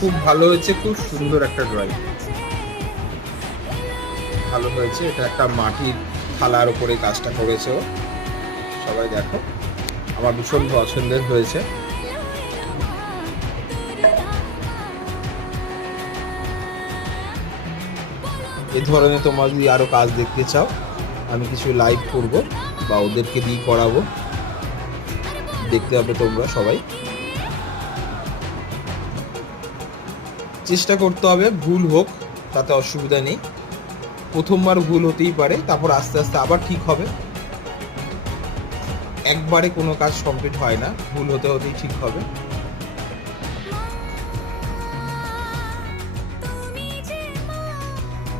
খুব ভালো হয়েছে, খুব সুন্দর একটা ড্রয়িং, ভালো হয়েছে। এটা একটা মাটির থালার উপরে কাজটা করেছে ও, সবাই দেখো, আমার ভীষণ পছন্দের হয়েছে। এই ধরনের তোমরা যদি আরো কাজ দেখতে চাও, আমি কিছু লাইভ করব বা ওদেরকে দিয়ে করাবো, দেখতে হবে তোমরা সবাই। চেষ্টা করতে হবে, ভুল হোক তাতে অসুবিধা নেই, প্রথমবার ভুল হতেই পারে, তারপর আস্তে আস্তে আবার ঠিক হবে। একবারে কোনো কাজ কমপ্লিট হয় না, ভুল হতে হতেই ঠিক হবে।